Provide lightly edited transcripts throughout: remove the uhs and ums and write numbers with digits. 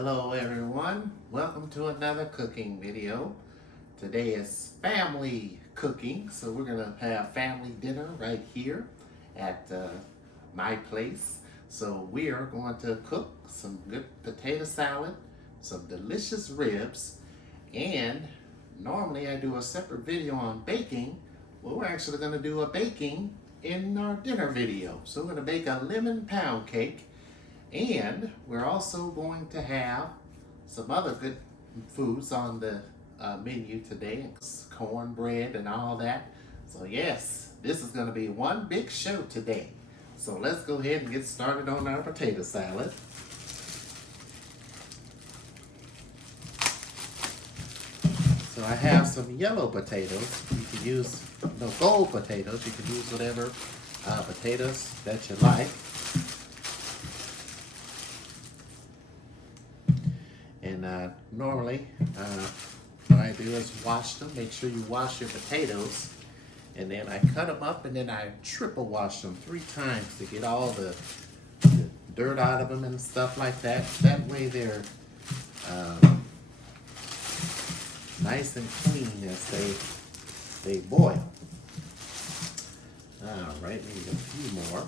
Hello everyone, welcome to another cooking video. Today is family cooking, so we're gonna have family dinner right here at my place. So we are going to cook some good potato salad, some delicious ribs, and normally I do a separate video on baking. Well, we're actually gonna do a baking in our dinner video. So we're gonna bake a lemon pound cake. And we're also going to have some other good foods on the menu today, cornbread and all that. So yes, this is going to be one big show today. So let's go ahead and get started on our potato salad. So I have some yellow potatoes. You can use no gold potatoes. You can use whatever potatoes that you like. And normally, what I do is wash them. Make sure you wash your potatoes. And then I cut them up and then I triple wash them 3 times to get all the dirt out of them and stuff like that. That way they're nice and clean as they boil. All right, maybe a few more.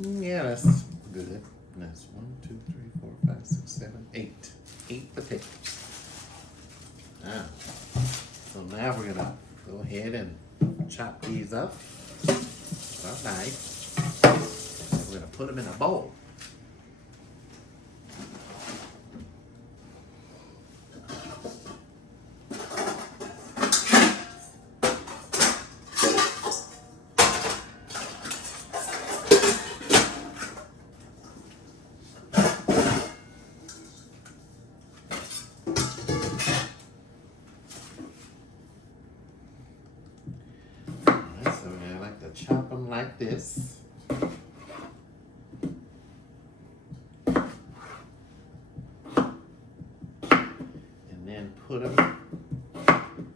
Yeah, that's good. That's 1, 2, 3, 4, 5, 6, 7, 8. 8 potatoes. So now we're gonna go ahead and chop these up with our knife. And we're gonna put them in a bowl. Chop them like this. And then put them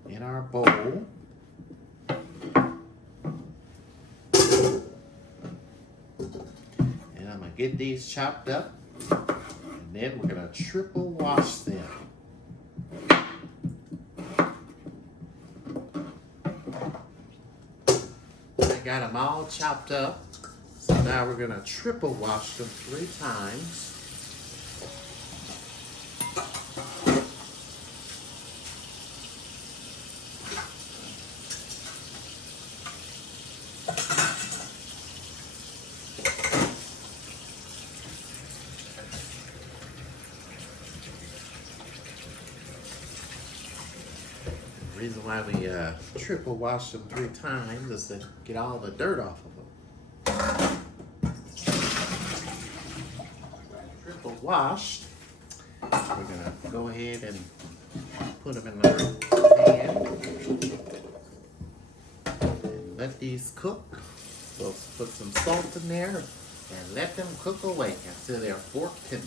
in our bowl. And I'm going to get these chopped up. And then we're going to triple wash them. Got them all chopped up, so now we're going to triple wash them 3 times. The reason why we triple wash them 3 times is to get all the dirt off of them. Triple washed. We're gonna go ahead and put them in the pan and let these cook. So put some salt in there and let them cook away until they're fork tender.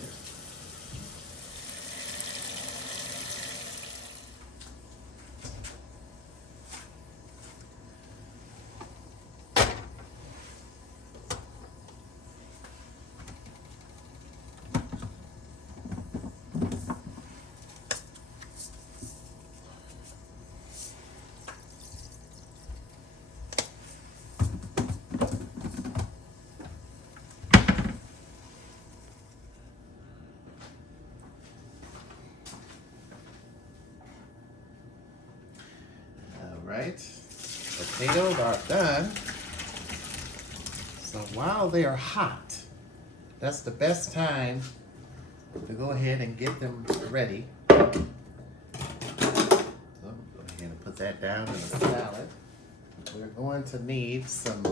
Right, potatoes are done. So while they are hot, that's the best time to go ahead and get them ready. So go ahead and put that down in the salad. We're going to need some,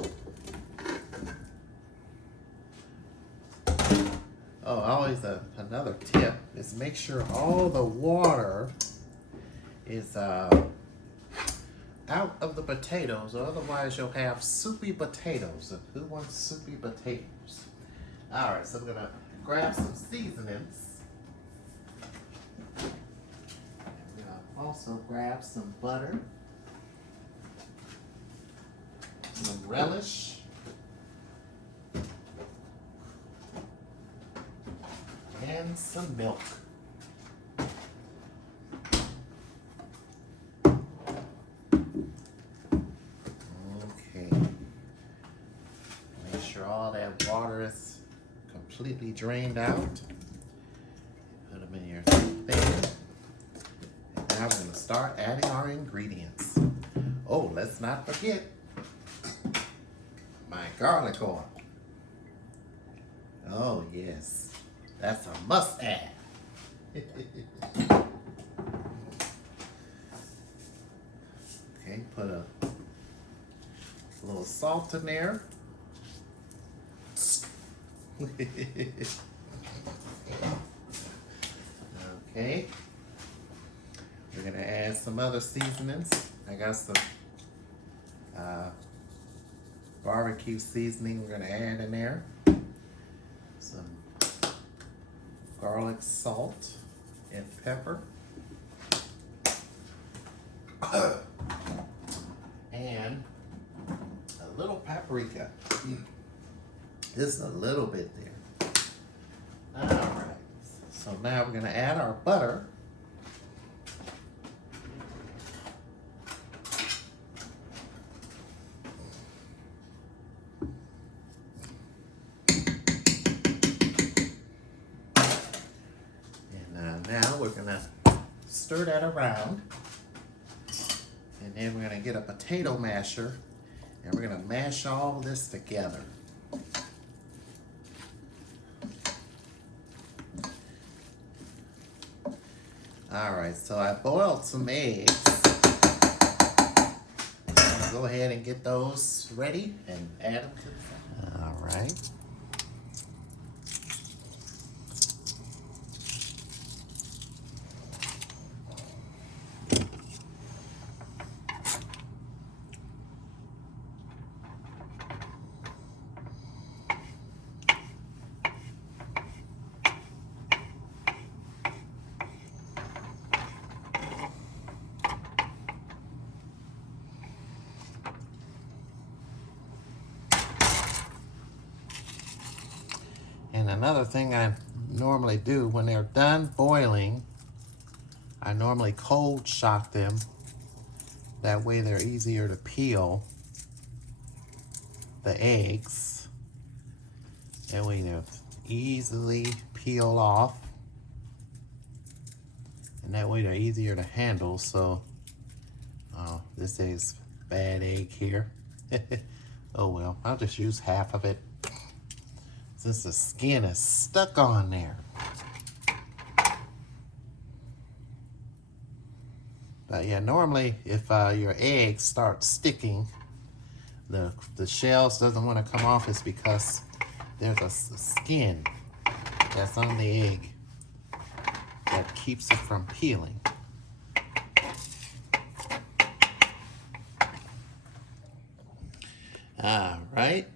always another tip is make sure all the water is out of the potatoes, or otherwise you'll have soupy potatoes. And who wants soupy potatoes? Alright, so I'm going to grab some seasonings. I'm going to also grab some butter, some relish, and some milk. Okay. Make sure all that water is completely drained out. Put them in your thing. And now we're going to start adding our ingredients. Oh, let's not forget my garlic oil. Oh, yes. That's a must add. Okay, put a little salt in there. Okay. We're going to add some other seasonings. I got some barbecue seasoning we're going to add in there. Some garlic salt and pepper. And a little paprika. Just a little bit there. All right. So now we're going to add our butter. Now we're going to stir that around, and then we're going to get a potato masher, and we're going to mash all this together. Alright, so I boiled some eggs. I'm going to go ahead and get those ready and add them to the fire. Alright. And another thing I normally do when they're done boiling, I normally cold shock them. That way they're easier to peel the eggs. That way they're easily peel off. And that way they're easier to handle. So, oh, this is bad egg here. Oh well, I'll just use half of it, since the skin is stuck on there. But yeah, normally if your eggs start sticking, the shells doesn't want to come off, is because there's a skin that's on the egg that keeps it from peeling. All right,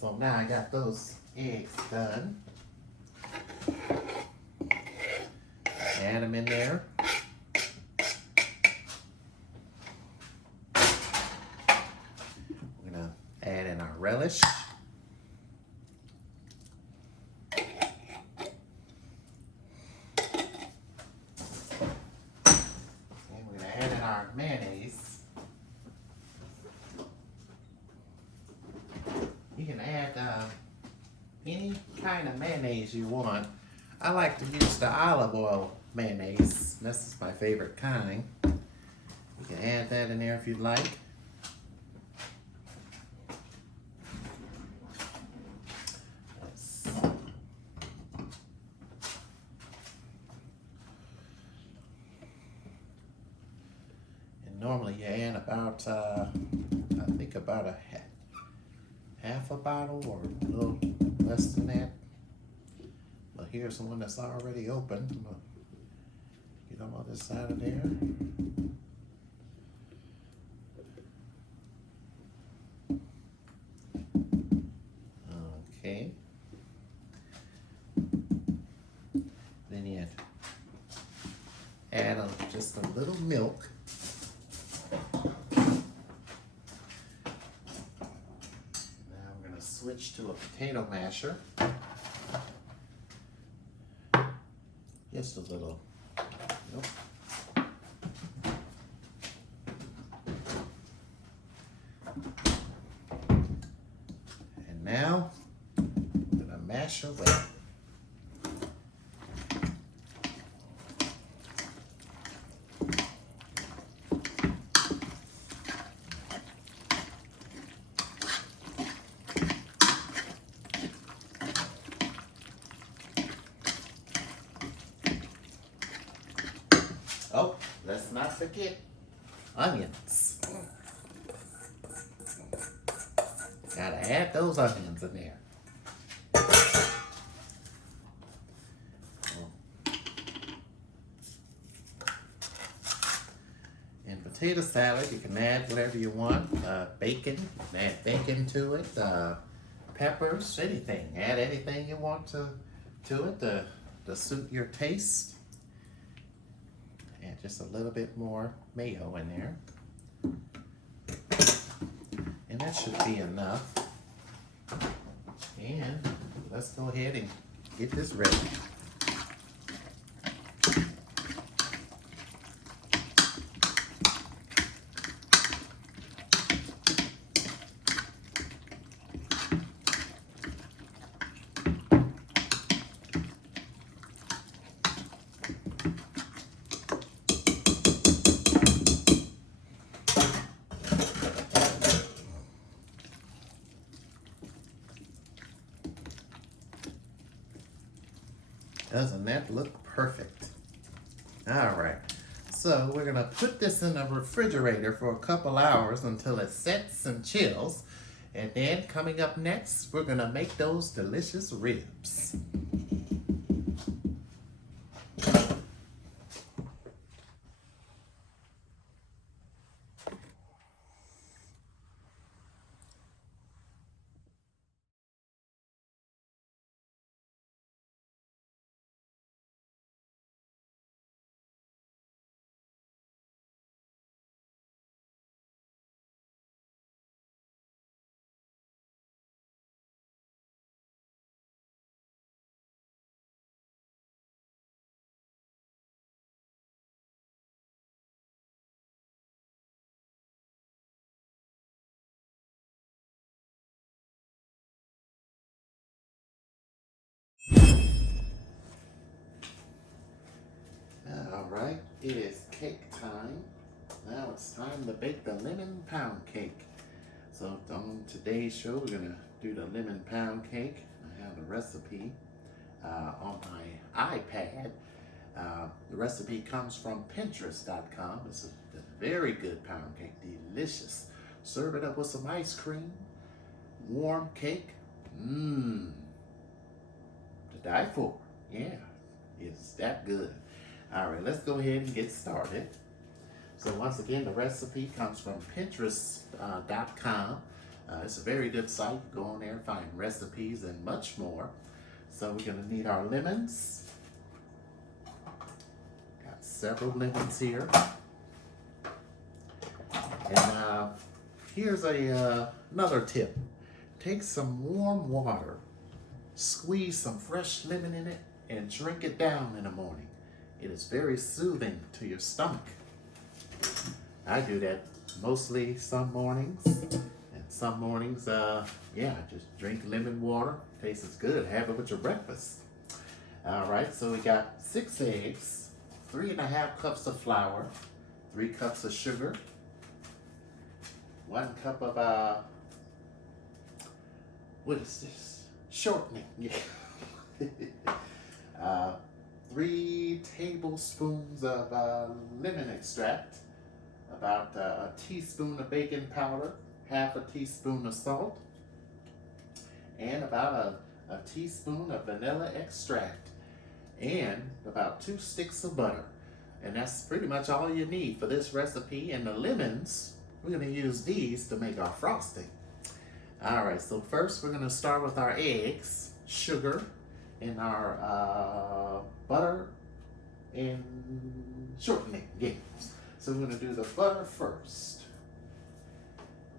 so now I got those eggs done. Add them in there. We're gonna add in our relish. And we're gonna add in our mayonnaise. You can add any kind of mayonnaise you want. I like to use the olive oil mayonnaise. This is my favorite kind. You can add that in there if you'd like. And normally you add about, I think about a half a bottle or a little less than that. But here's the one that's already open. I'm gonna get them on this side of there. Okay. Then you add just a little milk. Switch to a potato masher. Just a little. Nope. And now I'm gonna mash away. Oh, let's not forget onions. Gotta add those onions in there. In potato salad, you can add whatever you want. Bacon, add bacon to it. Peppers, anything. Add anything you want to it to suit your taste. Add just a little bit more mayo in there. And that should be enough. And let's go ahead and get this ready. Doesn't that look perfect? All right, so we're gonna put this in the refrigerator for a couple hours until it sets and chills. And then coming up next, we're gonna make those delicious ribs. All right, it is cake time. Now it's time to bake the lemon pound cake. So on today's show, we're gonna do the lemon pound cake. I have the recipe on my iPad. The recipe comes from Pinterest.com. It's a very good pound cake, delicious. Serve it up with some ice cream, warm cake. Mmm, to die for. Yeah, it's that good. All right, let's go ahead and get started. So once again, the recipe comes from Pinterest.com. It's a very good site. Go on there, find recipes and much more. So we're gonna need our lemons. Got several lemons here. And here's another tip. Take some warm water, squeeze some fresh lemon in it, and drink it down in the morning. It is very soothing to your stomach. I do that mostly some mornings, and some mornings, yeah, just drink lemon water. Tastes good. Have it with your breakfast. All right, so we got 6 eggs, 3½ cups of flour, 3 cups of sugar, 1 cup of, what is this? Shortening. 3 tablespoons of lemon extract, about a teaspoon of baking powder, ½ a teaspoon of salt, and about a teaspoon of vanilla extract, and about 2 sticks of butter. And that's pretty much all you need for this recipe. And the lemons, we're gonna use these to make our frosting. All right, so first we're gonna start with our eggs, sugar, and our butter and shortening. Yes. So we're gonna do the butter first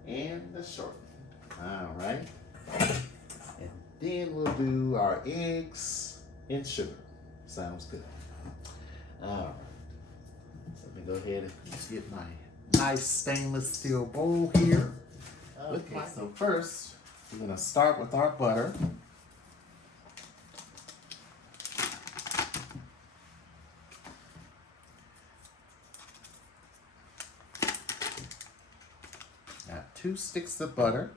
and the shortening. All right. And then we'll do our eggs and sugar. Sounds good. All right. So let me go ahead and get my nice stainless steel bowl here. Okay, so first we're going to start with our butter. Got 2 sticks of butter.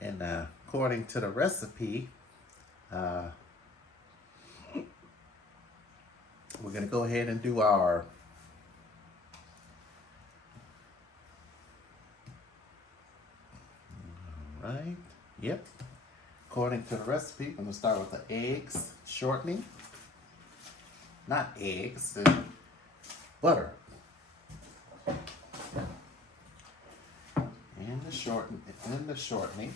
And according to the recipe, we're going to go ahead and do our right. Yep. According to the recipe, I'm going to start with the eggs shortening. Not eggs, the butter. And the shortening.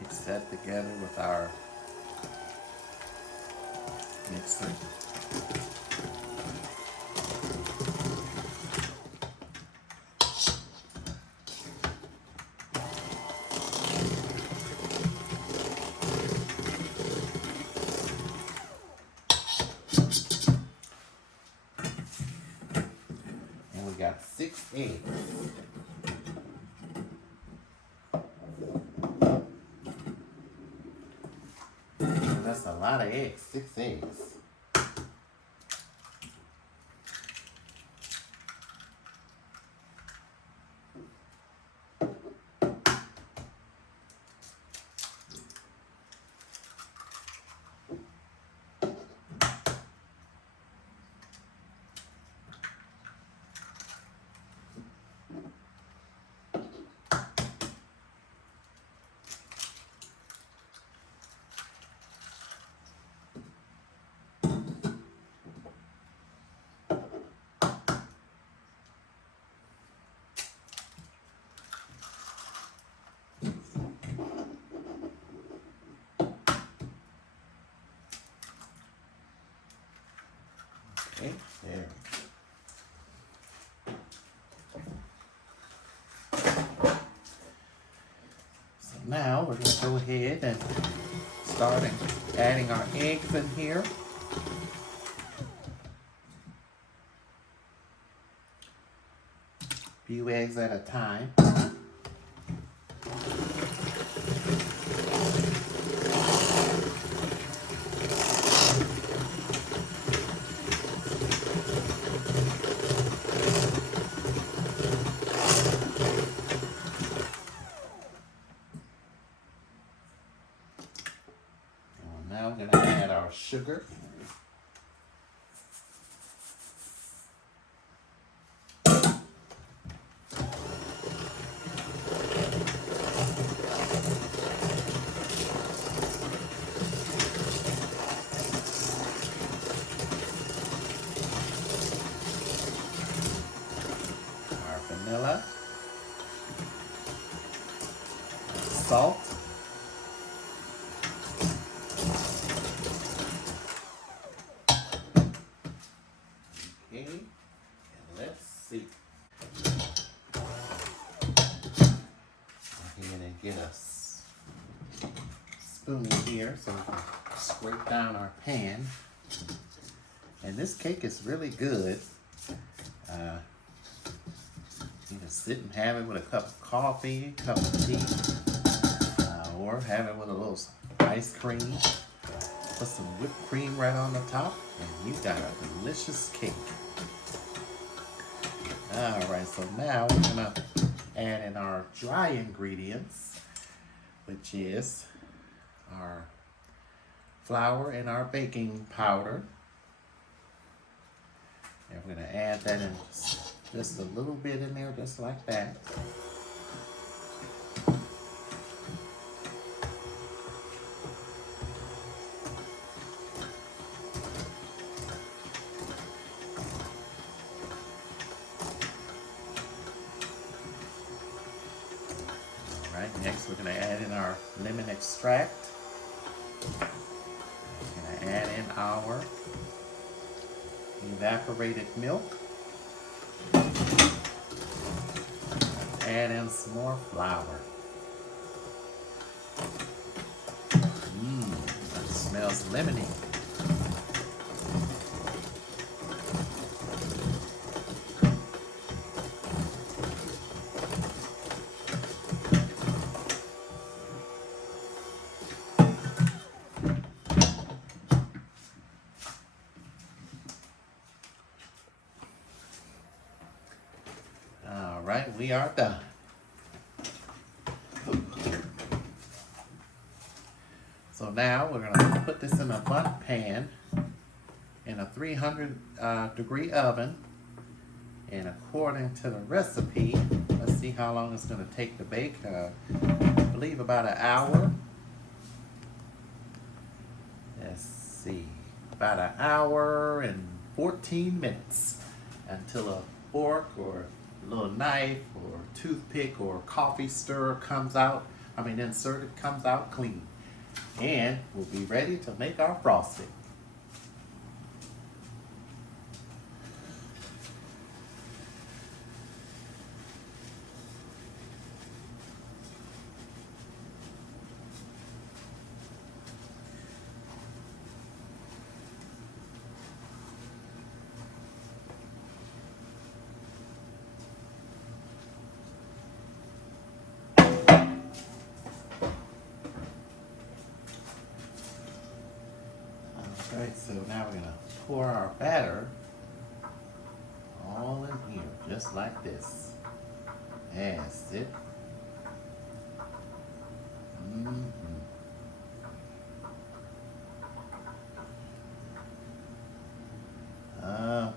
Mix that together with our mixer. And we got 6 eggs. That's a lot of eggs, 6 eggs. Okay, there. So now we're going to go ahead and start adding our eggs in here. A few eggs at a time. Now we're going to add our sugar. Our vanilla. Salt. Okay, and let's see. Go ahead and get a spoon here so we can scrape down our pan. And this cake is really good. You can sit and have it with a cup of coffee, cup of tea, or have it with a little ice cream. Put some whipped cream right on the top, and you got a delicious cake. Alright, so now we're going to add in our dry ingredients, which is our flour and our baking powder. And we're going to add that in just a little bit in there, just like that. Next, we're going to add in our lemon extract. We're going to add in our evaporated milk. Add in some more flour. That smells lemony. All right, we are done. So now we're going to put this in a bundt pan in a 300 degree oven. And according to the recipe, let's see how long it's going to take to bake. I believe about an hour. Let's see, about an hour and 14 minutes until a fork or a little knife or toothpick or coffee stirrer comes out. Inserted, comes out clean. And we'll be ready to make our frosting. Alright, so now we're going to pour our batter all in here, just like this. That's it. Okay.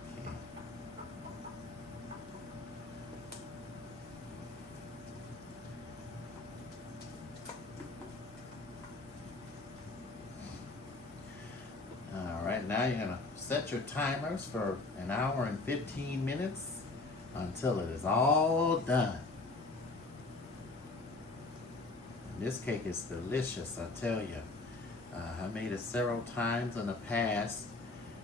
Alright, now you're going to set your timers for an hour and 15 minutes until it is all done. And this cake is delicious, I tell you. I made it several times in the past.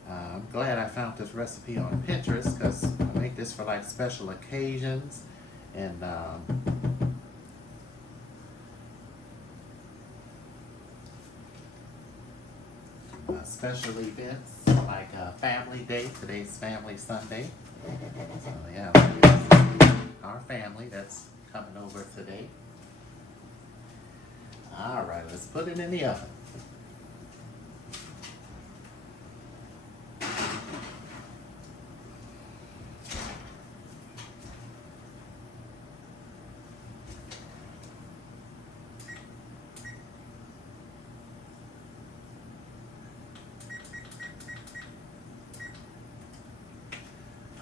I'm glad I found this recipe on Pinterest because I make this for like special occasions and special events like Family Day. Today's Family Sunday. So yeah, our family that's coming over today. Alright, let's put it in the oven.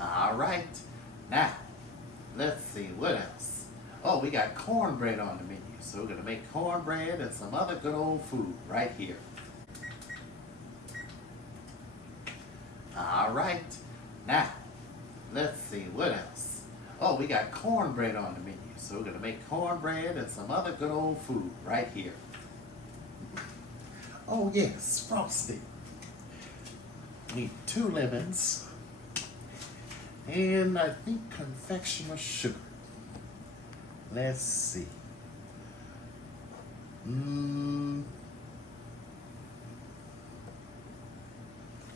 Alright, now, let's see, what else? Oh, we got cornbread on the menu, so we're going to make cornbread and some other good old food right here. Alright, now, let's see, what else? Oh, we got cornbread on the menu, so we're going to make cornbread and some other good old food right here. Oh yes, frosting. Need 2 lemons. And I think confectioner sugar. Let's see.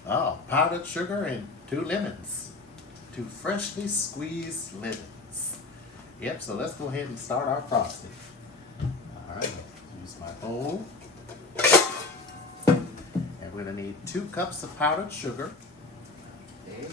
Oh, powdered sugar and 2 lemons. 2 freshly squeezed lemons. Yep, so let's go ahead and start our frosting. Alright, use my bowl. And we're going to need 2 cups of powdered sugar. Okay.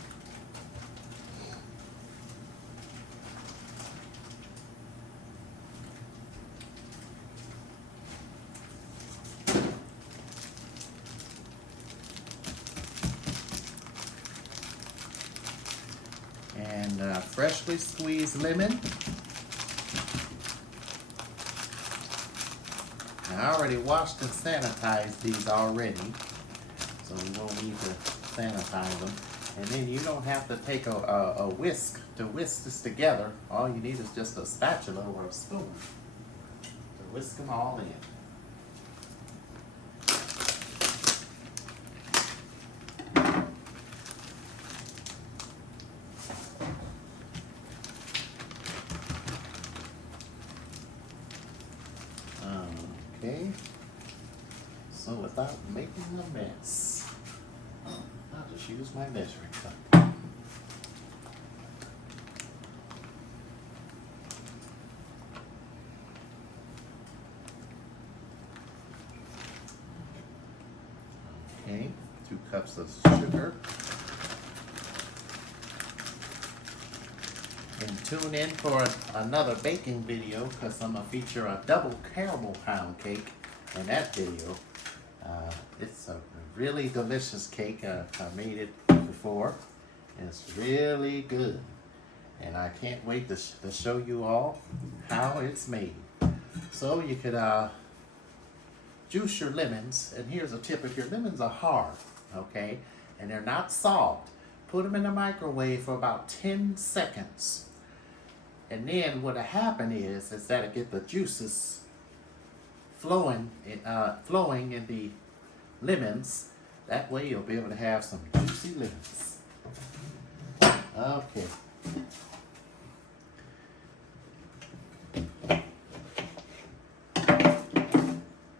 And freshly squeezed lemon. I already washed and sanitized these already, so we won't need to sanitize them. And then you don't have to take a whisk to whisk this together. All you need is just a spatula or a spoon to whisk them all in. Okay, so without making a mess, I'll just use my measuring cup. Okay, 2 cups of sugar. And tune in for another baking video because I'm going to feature a double caramel pound cake in that video. It's a really delicious cake. I made it before. It's really good. And I can't wait to show you all how it's made. So you could juice your lemons. And here's a tip. If your lemons are hard, okay, and they're not soft, put them in the microwave for about 10 seconds. And then what'll happen is that it get the juices flowing in the lemons. That way you'll be able to have some juicy lemons. Okay.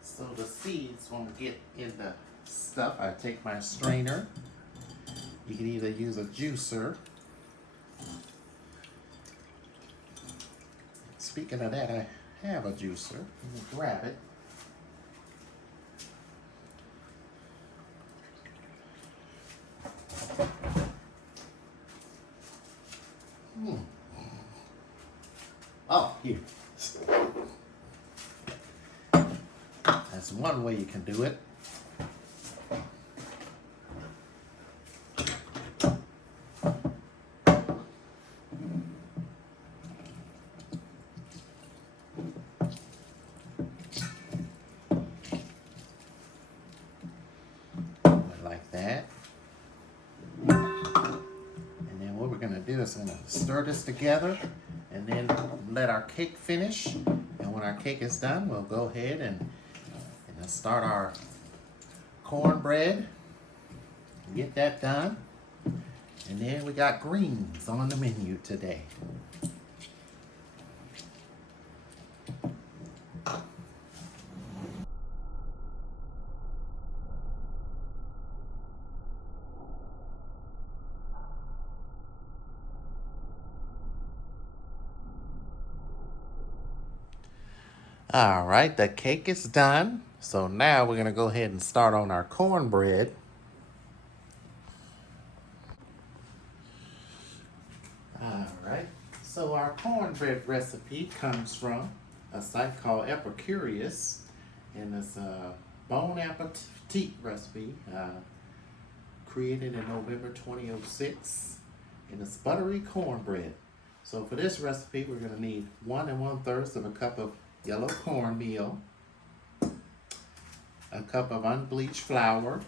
So the seeds won't get in the stuff. I take my strainer. You can either use a juicer. Speaking of that, I have a juicer. Let me grab it. Oh, here. That's one way you can do it. Like that. And then what we're going to do is going to stir this together and then let our cake finish. And when our cake is done, we'll go ahead and start our cornbread. Get that done. And then we got greens on the menu today. All right, the cake is done. So now we're going to go ahead and start on our cornbread. All right, so our cornbread recipe comes from a site called Epicurious, and it's a Bon Appetit recipe created in November 2006, and it's buttery cornbread. So for this recipe, we're going to need 1 1/3 of a cup of yellow cornmeal, a cup of unbleached flour,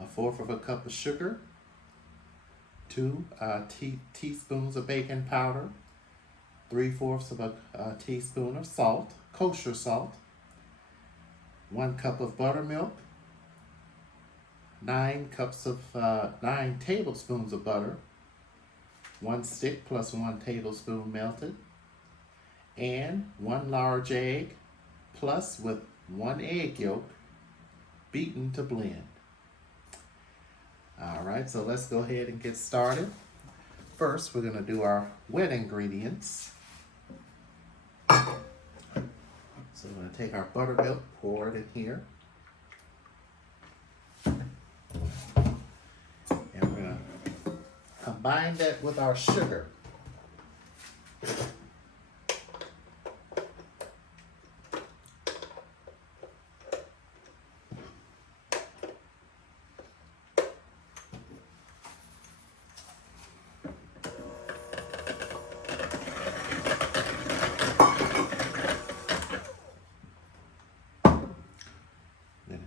1/4 of a cup of sugar, 2 teaspoons of baking powder, 3/4 of a teaspoon of salt, kosher salt, 1 cup of buttermilk, 9 tablespoons of butter, 1 stick plus 1 tablespoon melted, and 1 large egg plus with 1 egg yolk beaten to blend. All right, so let's go ahead and get started. First, we're going to do our wet ingredients. So we're going to take our buttermilk, pour it in here. And we're going to combine that with our sugar.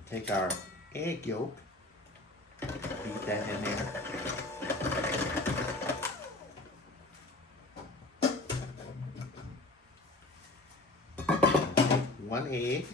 Take our egg yolk, beat that in there. Take 1 egg.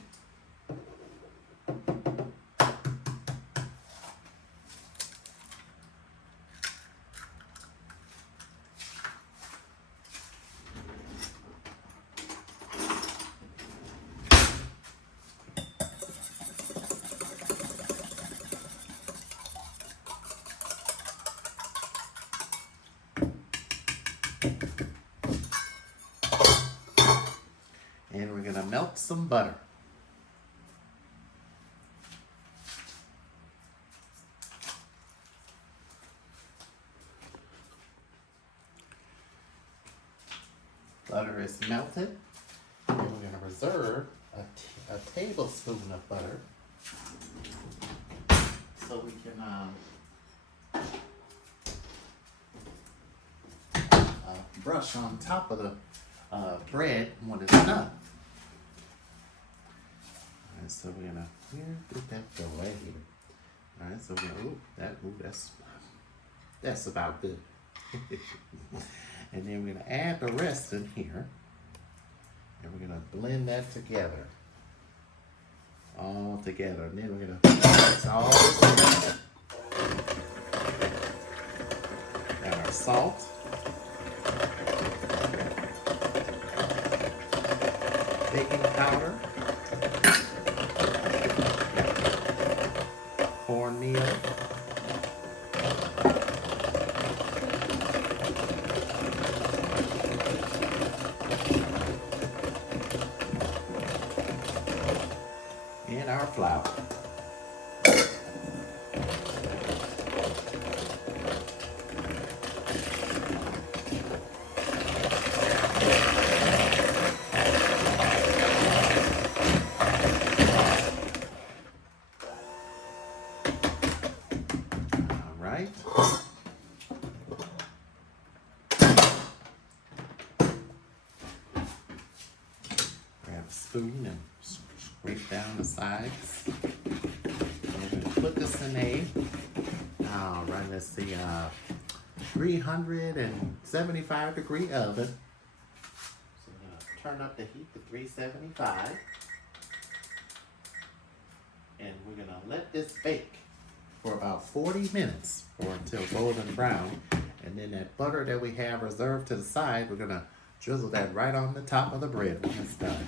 And we're gonna melt some butter. Butter is melted, and we're gonna reserve a tablespoon of butter so we can brush on top of the bread when it's done. Alright, so we're gonna, where did that go? Right here. Alright, so we're gonna, that's about good. And then we're gonna add the rest in here. And we're gonna blend that together. All together. And then we're gonna mix all this together. Add our salt. Baking powder. Cornmeal. And our flour. Right. Grab a spoon and scrape down the sides. And we're gonna put this in a, let's see, 375 degree oven. So we're gonna turn up the heat to 375. And we're gonna let this bake for about 40 minutes or until golden brown. And then that butter that we have reserved to the side, we're gonna drizzle that right on the top of the bread when it's done.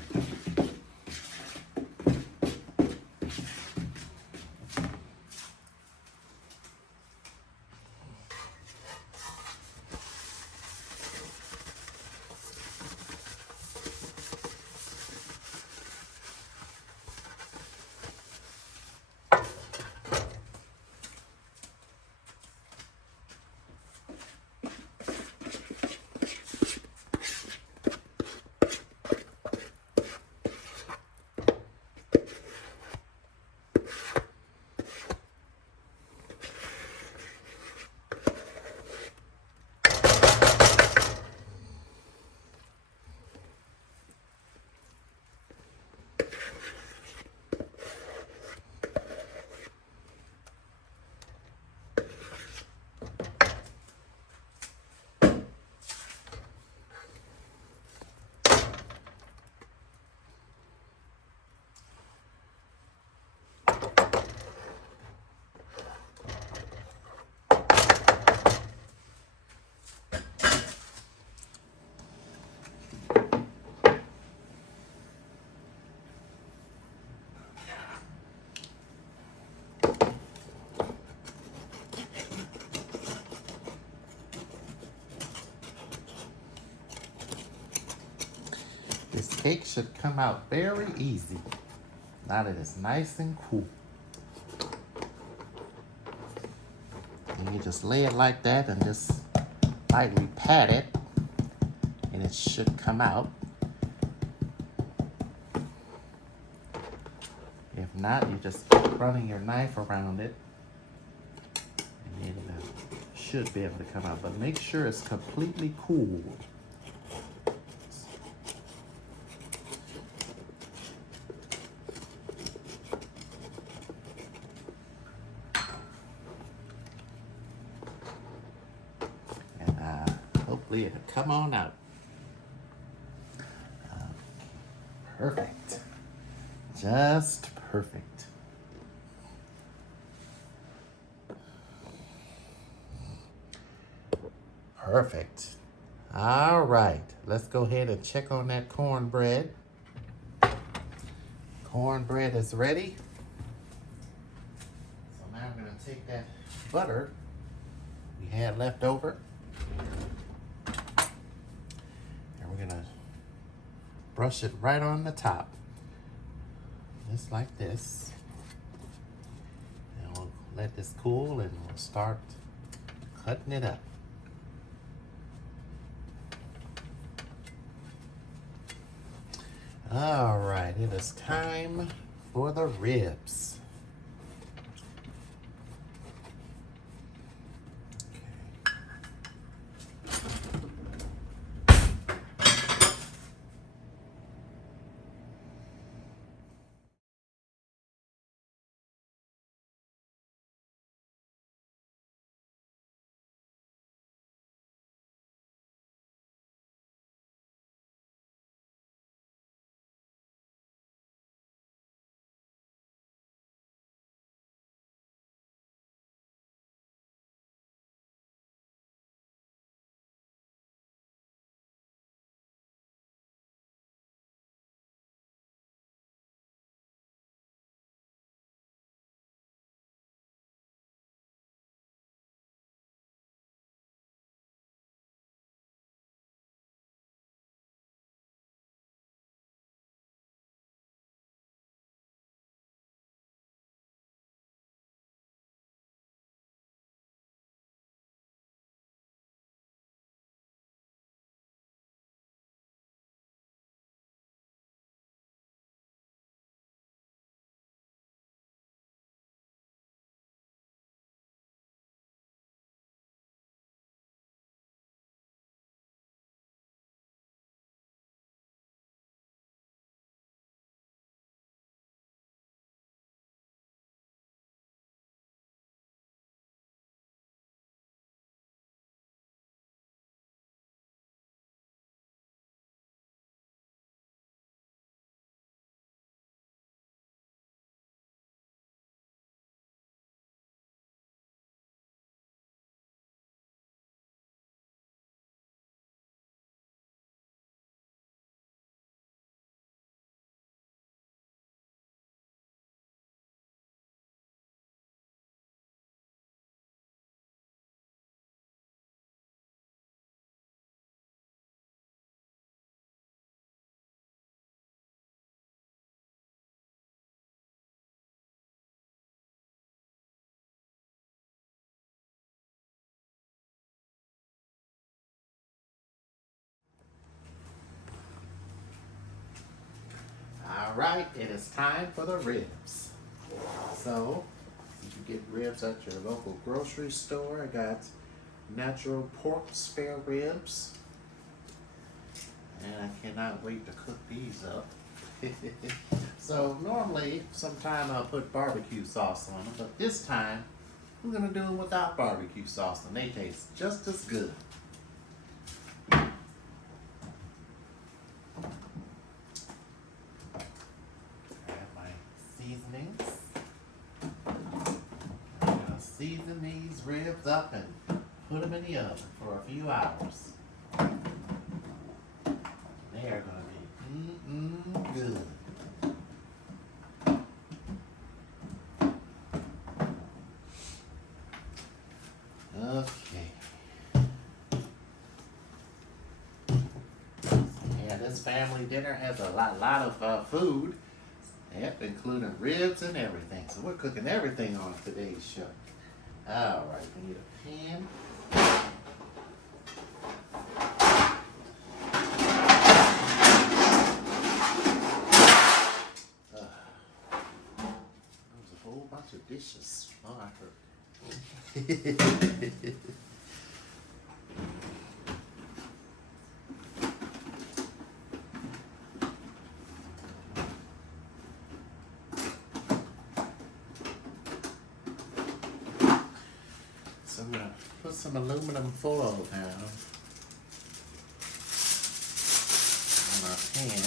This cake should come out very easy now that it's nice and cool. And you just lay it like that and just lightly pat it and it should come out. If not, you just keep running your knife around it and then it should be able to come out. But make sure it's completely cool. Hopefully it'll come on out. Perfect. Just perfect. Perfect. All right, let's go ahead and check on that cornbread. Cornbread is ready. So now I'm gonna take that butter we had left over, and we're gonna brush it right on the top, just like this. And we'll let this cool and we'll start cutting it up. All right, it is time for the ribs. All right, it is time for the ribs. So, you can get ribs at your local grocery store. I got natural pork spare ribs. And I cannot wait to cook these up. So, normally, sometime I'll put barbecue sauce on them, but this time, I'm gonna do them without barbecue sauce, and they taste just as good. Season these ribs up and put them in the oven for a few hours. They are going to be good. Okay. Yeah, this family dinner has a lot of food. Yep, including ribs and everything. So we're cooking everything on today's show. All right, we need a pan. There's a whole bunch of dishes. Oh, I heard. So I'm going to put some aluminum foil down on our pan.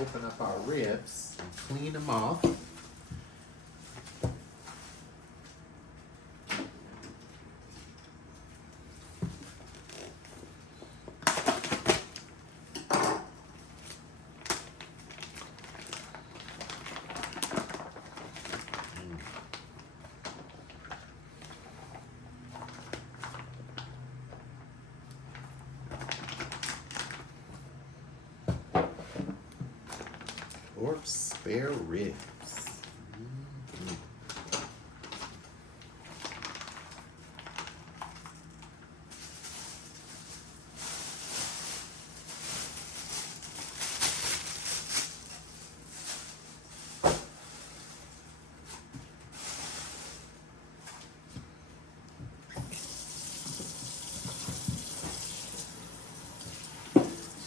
open up our ribs and clean them off. Or spare ribs.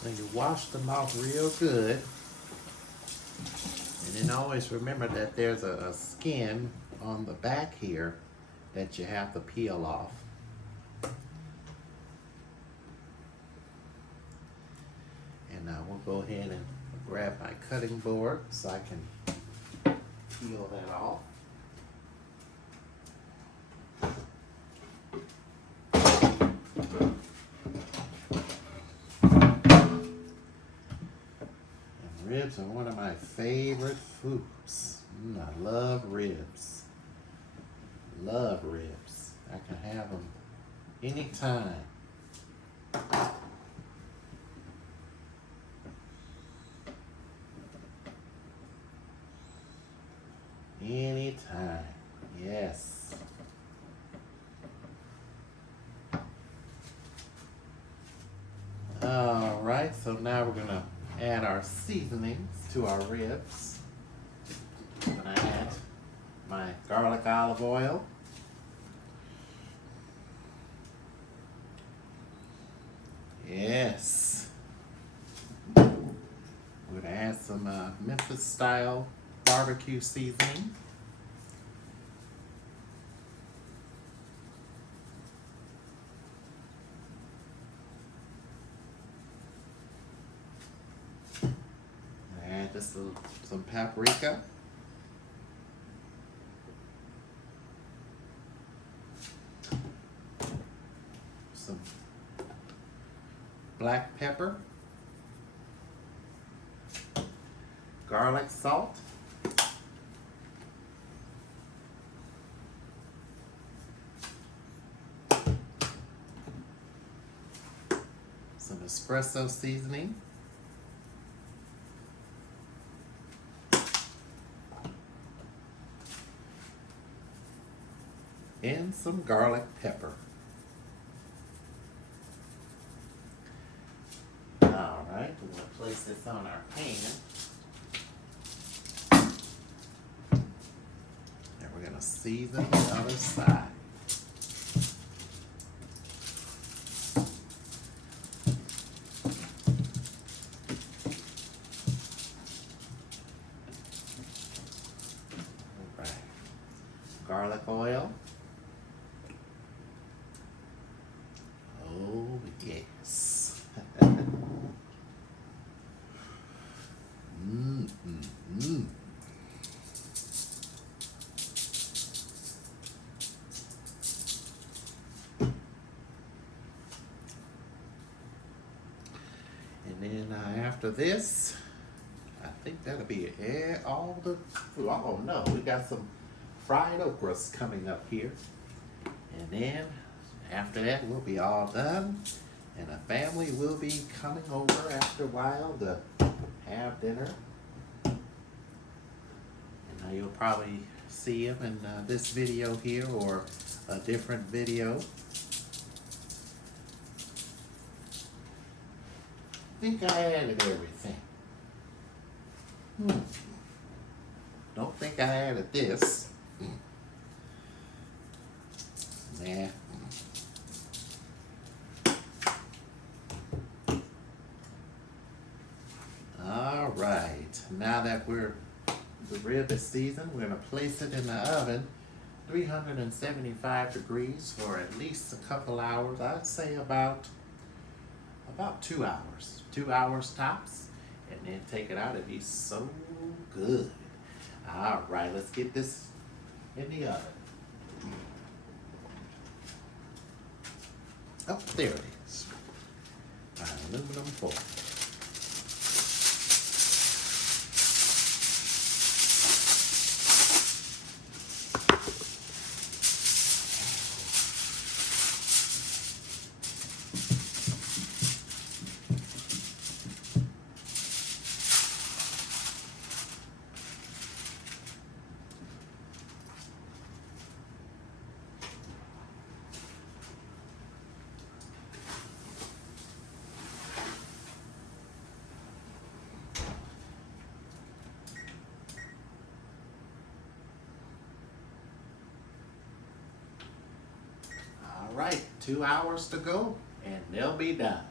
So you wash them off real good. And then always remember that there's a skin on the back here that you have to peel off. And now we'll go ahead and grab my cutting board so I can peel that off. Ribs are one of my favorite foods. I love ribs. Love ribs. I can have them anytime. Anytime. Yes. All right, so now we're gonna add our seasonings to our ribs. I'm gonna add my garlic olive oil. Yes. We're gonna add some Memphis style barbecue seasoning. Just some paprika. Some black pepper. Garlic salt. Some espresso seasoning. And some garlic pepper. All right, we're going to place this on our pan. And we're going to season the other side. All right, garlic oil. Oh, yes. And then after this, I think that'll be all the food. Oh no, we got some fried okras coming up here. And then after that, we'll be all done. And the family will be coming over after a while to have dinner. And you'll probably see them in this video here or a different video. I think I added everything. Don't think I added this. Nah. All right, now that the rib is seasoned, we're gonna place it in the oven, 375 degrees for at least a couple hours. I'd say about 2 hours. 2 hours tops. and then take it out. It'd be so good. All right, let's get this in the oven. Oh, there it is. Aluminum foil. All right, 2 hours to go, and they'll be done.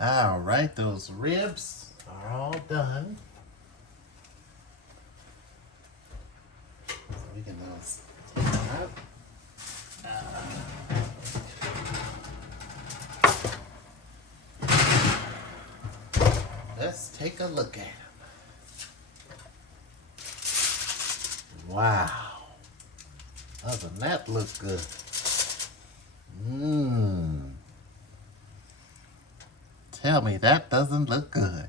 All right, those ribs are all done. So we can now start. Let's take a look at them. Wow. Doesn't that look good? Mmm. Tell me that doesn't look good.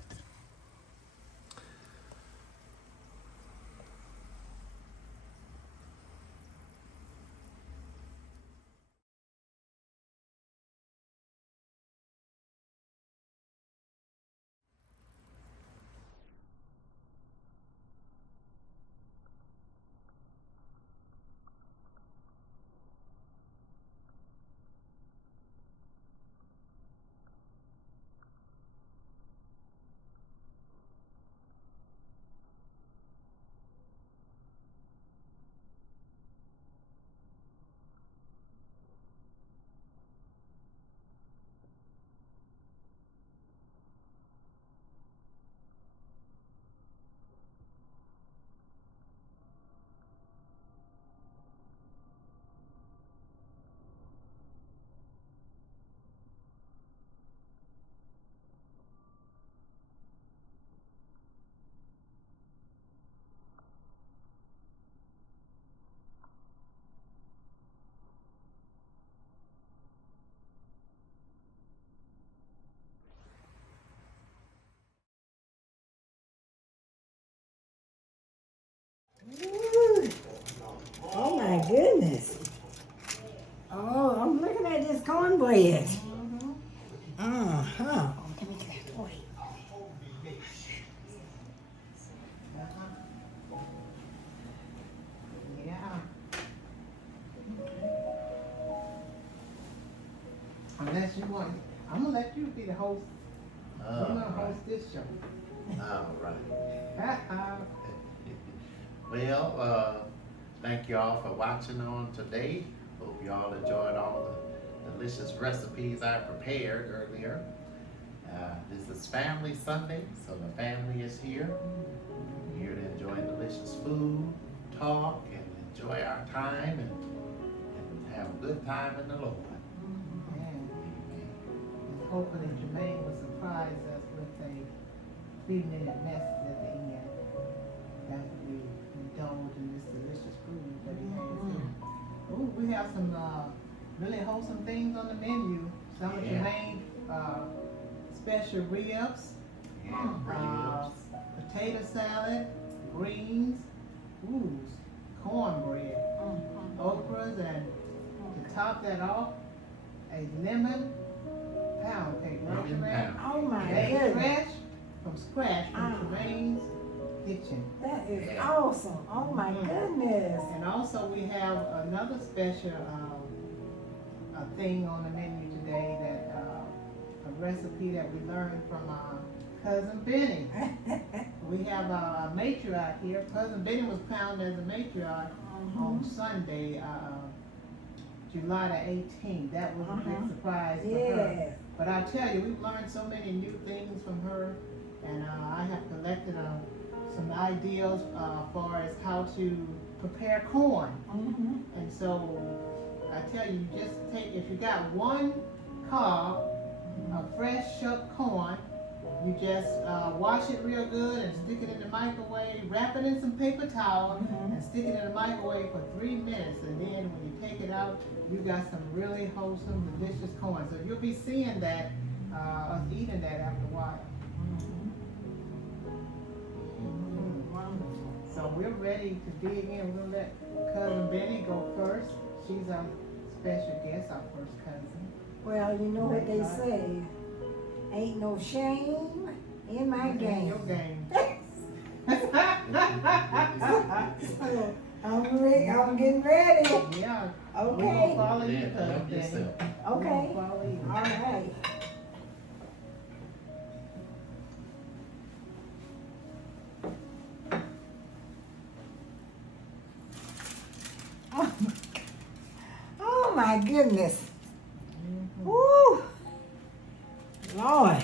Ooh. Oh my goodness. Oh, I'm looking at this cornbread. Uh-huh. Let me get that boy. Yeah. Unless you want, I'm gonna let you be the host. I'm gonna host this show. All right. Well, thank you all for watching on today. Hope you all enjoyed all the delicious recipes I prepared earlier. This is Family Sunday, so the family is here. We're here to enjoy delicious food, talk, and enjoy our time and have a good time in the Lord. Amen. And hopefully Jermaine will surprise us with a 3-minute message at the end that we indulge in this delicious food that he has here. Ooh, we have some really wholesome things on the menu. Some of Jermaine's special ribs, potato salad, greens, cornbread, okras, and to top that off, a lemon pound cake. Right, Jermaine? Oh my goodness. Fresh from scratch from Jermaine's kitchen. That is awesome. Oh my goodness. And also we have another special thing on the menu today, that a recipe that we learned from our cousin Benny. We have a matriarch here. Cousin Benny was crowned as a matriarch on Sunday, July the 18th. That was a big surprise for her. But I tell you, we've learned so many new things from her, and I have collected some ideas as far as how to prepare corn. And so I tell you, just take, if you got 1 cob just wash it real good and stick it in the microwave, wrap it in some paper towel, and stick it in the microwave for 3 minutes. And then when you take it out, you got some really wholesome, delicious corn. So you'll be seeing that, us eating that after a while. So we're ready to dig in. We're gonna let Cousin Benny go first. She's our special guest, our first cousin. Well, you know what they say. Ain't no shame in my game. Your game. So, I'm getting ready. Yeah. We're Okay. gonna follow you, Yeah, Cousin help Benny. yourself. We're Okay. gonna follow you. All right. Oh my goodness. Woo. Lord.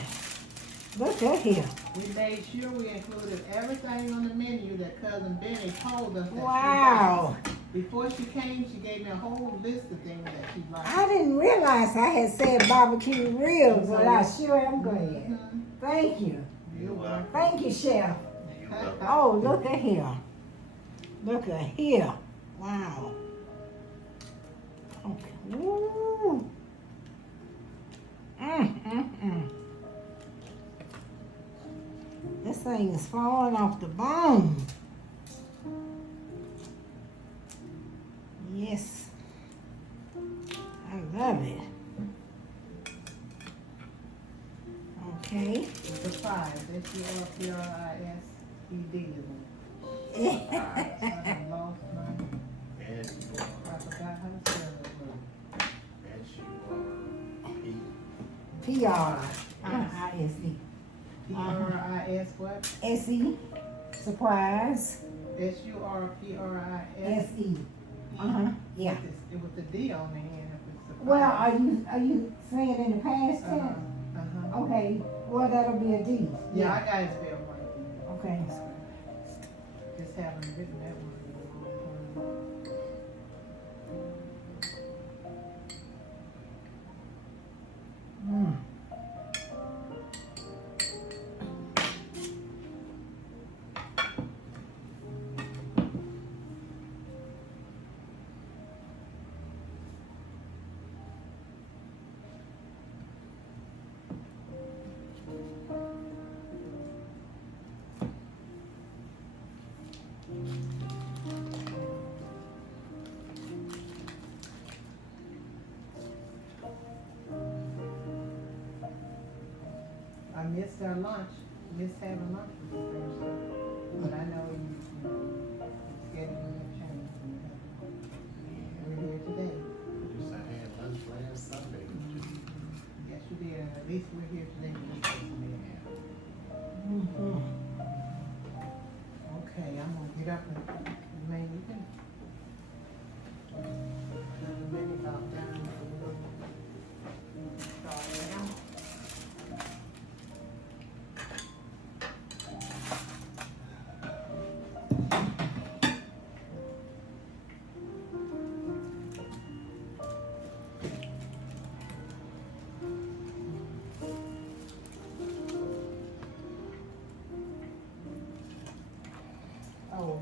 Look at here. We made sure we included everything on the menu that Cousin Benny told us that Wow. she liked. Before she came, she gave me a whole list of things that she liked. I didn't realize I had said barbecue ribs, but I sure am glad. Mhm. Thank you. You're welcome. Thank you, Chef. You're welcome. Oh, look at here. Look at here. Wow. Okay. Woo. This thing is falling off the bone. Yes. I love it. Okay. Surprise. S-U-R-P-R-I-S-E-D. I lost my, And you I are, forgot how to spell it. P-R-I-S-E. P-R-I-S what? S-E. Surprise. S-U-R-P-R-I-S. S-E. Uh-huh. Yeah. With the D on the end. If it's surprise. Well, are you saying in the past tense? Uh-huh. Okay. Well, that'll be a D. Yeah, I got it spelled right. Okay. Just haven't written that one. Mm. I missed our lunch, missed having lunch with you Thursday. But I know you scheduling your change. We're here today. I had lunch last Sunday. Yes, you did, and at least we're here today to discuss it. Mm-hmm. Okay, I'm gonna get up and, man, you can. Maybe about down. Start now. Oh,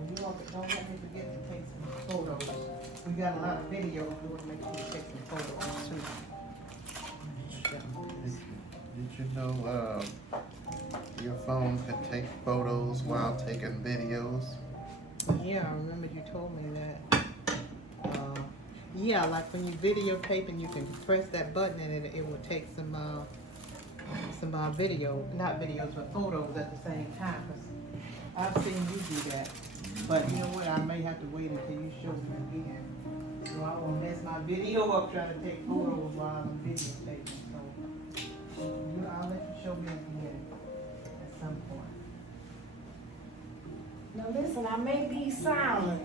don't let me forget to take some photos. We got a lot of video, we want to make sure we take some photos too. Did you know, your phone can take photos while taking videos? Yeah, I remember you told me that. Yeah, like when you videotape and you can press that button and it will take some video, not videos, but photos at the same time. 'Cause I've seen you do that. But you know what, I may have to wait until you show me again. So I won't mess my video up trying to take photos while I'm videotaping. So I'll let you show me again at some point. Now listen, I may be silent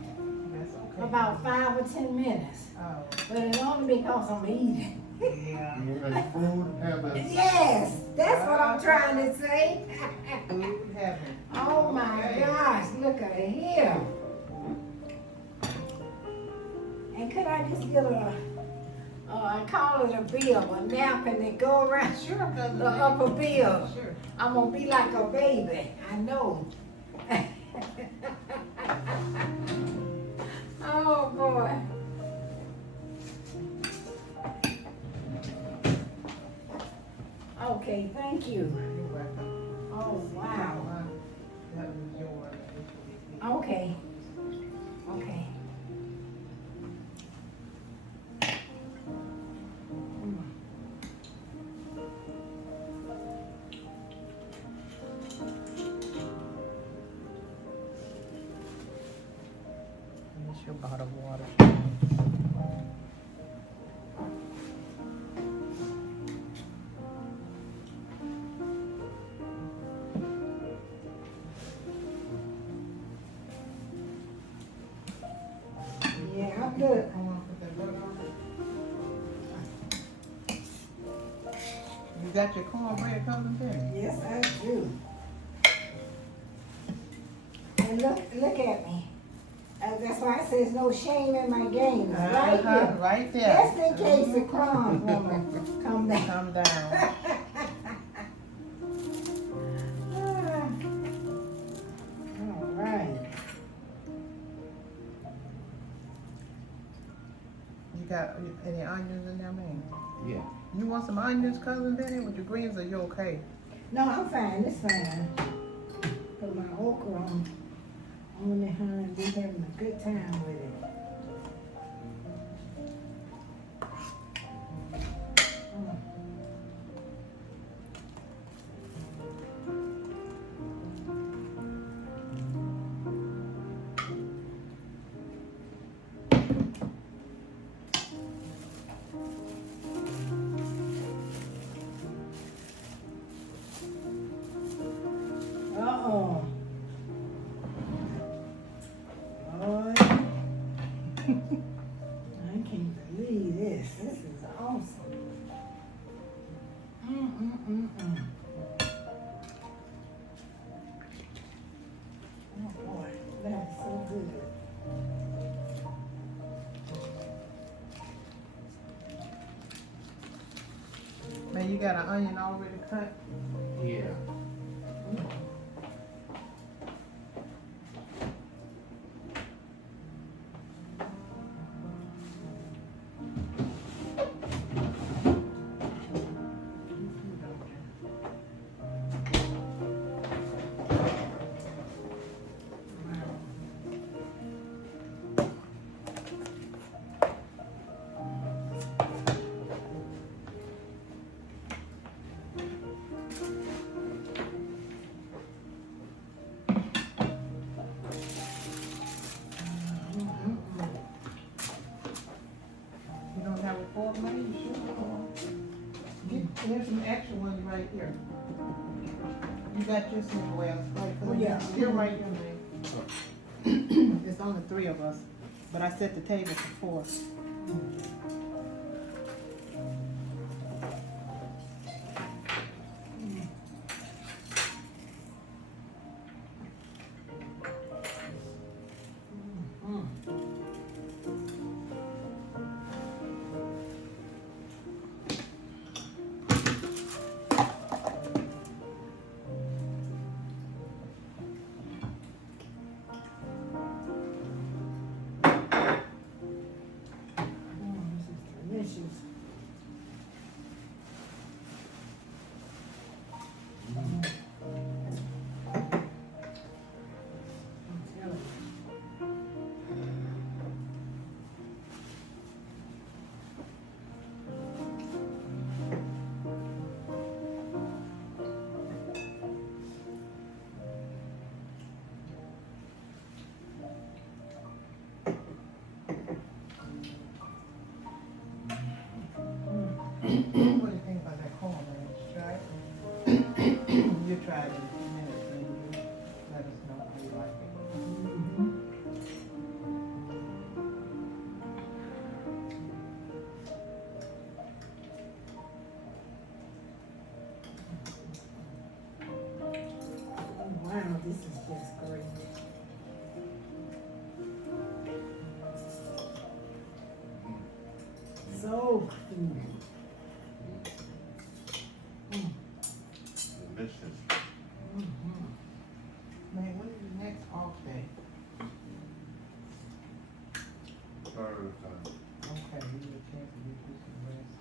That's okay. about 5 or 10 minutes, Oh, but it's only because I'm eating. yeah. You're a food habit. Yes, that's what I'm trying to say. Food heaven. Oh my Okay. gosh, look at here. And could I just get a I call it a bill, a nap, and it go around Sure, cousin the Benny. upper bill. Sure. I'm gonna be like a baby, I know. Oh, boy. Okay, thank you. You're welcome. Oh, wow. That was yours. Okay. Okay. It's your bottled water. Yeah, I'm good. I want to put that butter on. You got your cornbread, cousin Benny? Yes, I do. And look at me. That's why I say there's no shame in my game. It's right here. Right there. Just in case the crumbs woman come down. Come down. All right. You got any onions in there, man? Yeah. You want some onions, cousin Benny? With your greens, are you okay? No, I'm fine. It's fine. Put my okra on it, honey. We having a good time with it. Uh-oh. Lord. I can't believe this. This is awesome. Oh boy, that's so good. Man, you got an onion already cut? Yeah. You don't have a fork, man? You should. There's some extra ones right here. You got your silverware. Oh, yeah. Here right here, man. It's only 3 of us, but I set the table for 4. This is delicious. I'm telling you. What do you think about that cornbread? You try it? You try it in a few minutes and you let us know how you like it. Oh, wow, this is just great. So delicious. Mm-hmm. Man, when is the next off day? Thursday. Okay, give you a chance to get you some rest.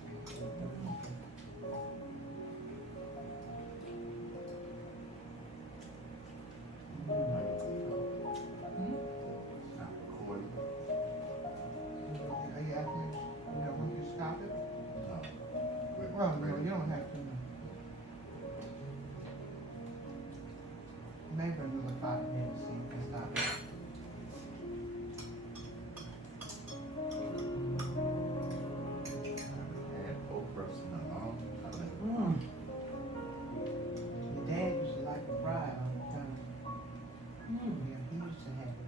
Not recording. Are you asking me, want you to stop it? No. Well, no, you don't have to. Maybe another 5 minutes, so you can stop it. And okra in a long time. Mm. Your dad used to like it fried all the time. Mm. Yeah, he used to have it.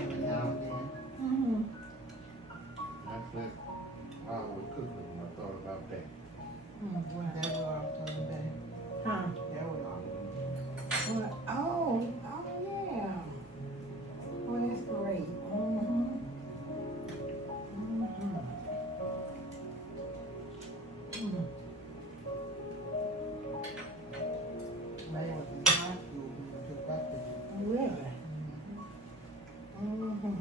Every now and then. Mm. Actually, while I was cooking, I thought about that. Mm. That was our Sunday. Huh? That was our. Well, oh, yeah. Oh, that's great. Mm-hmm. Mm-hmm. Mm. When I was in high school, we took up to it. Really? Mm-hmm.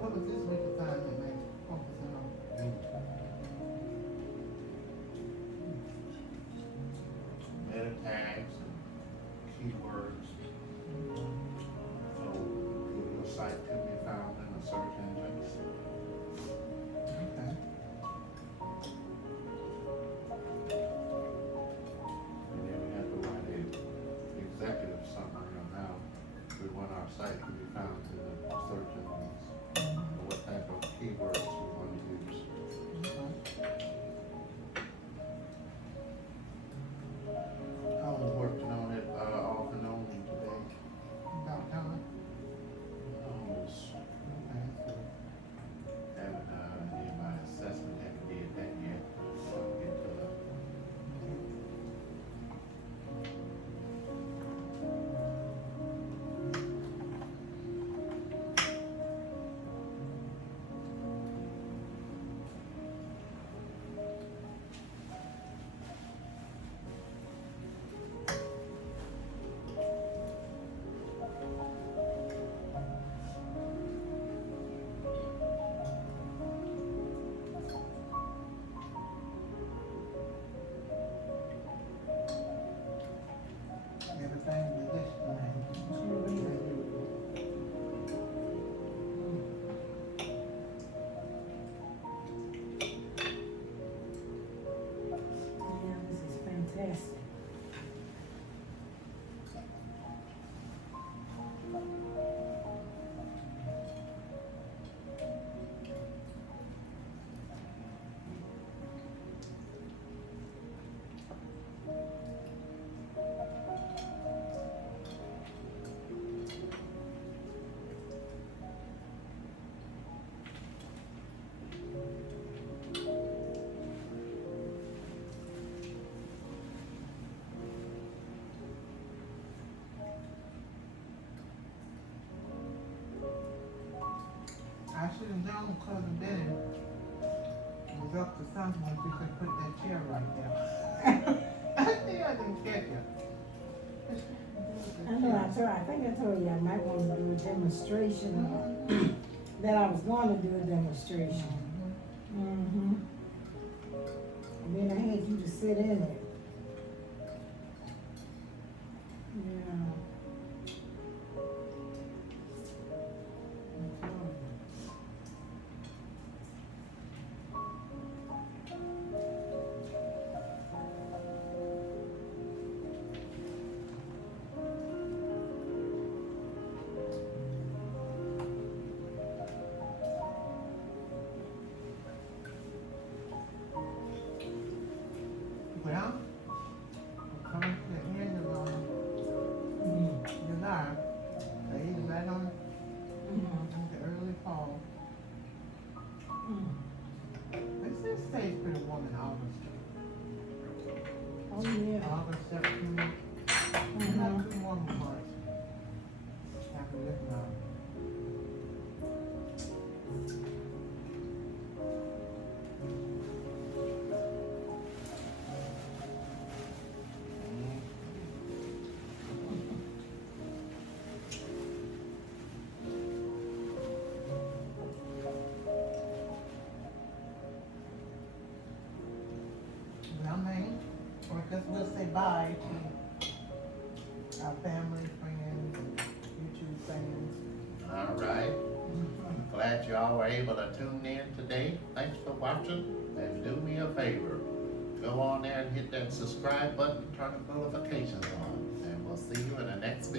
What was this week assignment, man? Focusing on? Meta tags and keywords. So your site can be found in the search engines. Okay. And then we have to write an executive summary on how we want our site to be found in the search engines. And what type of keywords we want to use. I was working on it off and on today. About time? Almost Okay, so haven't did my assessment, haven't did that yet. So I'll get to it. everything we list tonight. Sure is. Yeah, this is fantastic. I should have known Cousin Benny was up to something when she could put that chair right there. I think I didn't catch her. I know, I think I told you I might want to do a demonstration, that I was going to do a demonstration. Mm-hmm. And then I had you to sit in it. Yeah. I'm telling you. Amen. Or because we'll say bye to our family, friends, YouTube fans. All right. Glad y'all were able to tune in today. Thanks for watching, and do me a favor. Go on there and hit that subscribe button, turn the notifications on, and we'll see you in the next